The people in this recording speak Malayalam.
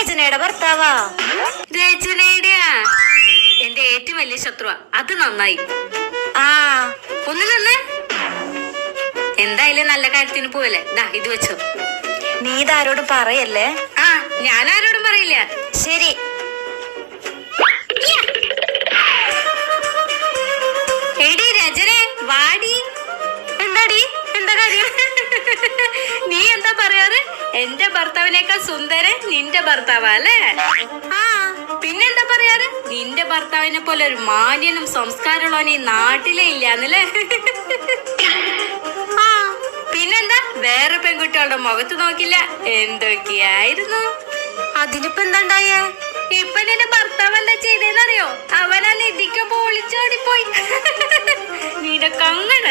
രചനയുടെ ഭർത്താവാ? രചനയുടെ എന്റെ ഏറ്റവും വലിയ ശത്രുവാ. അത് നന്നായി. ആ, ഒന്ന് നിന്ന്. എന്തായാലും നല്ല കാര്യത്തിന് പോവല്ലേ. ദാ ഇത് വെച്ചോ. നീ ഇതാരോടും പറയല്ലേ? ആ, ഞാൻ ആരോടും പറയില്ല. ശരി. എടി രചന, വാടി. എന്താടി, എന്താ കാര്യം? നീ എന്താ പറയാറ്? എന്റെ ഭർത്താവിനേക്കാൾ സുന്ദരൻ നിന്റെ ഭർത്താവാ അല്ലേ? ആ, പിന്നെന്താ പറയാറ്? നിന്റെ ഭർത്താവിനെ പോലെ ഒരു മാന്യനും സംസ്കാരമുള്ളവനും ഈ നാട്ടിലേ ഇല്ലാന്നല്ലേ? ആ, പിന്നെന്താ? വേറെ പെൺകുട്ടികളുടെ മുഖത്ത് നോക്കില്ല. എന്തൊക്കെയായിരുന്നു? അതിനിപ്പോ എന്താണ്ടായ? ഇപ്പൊ നിന്റെ ഭർത്താവ് എന്താ ചെയ്തേന്നറിയോ? അവനാ നിധിക്ക് പൊളിച്ചോടിപ്പോയി. നിനക്ക് അങ്ങനെ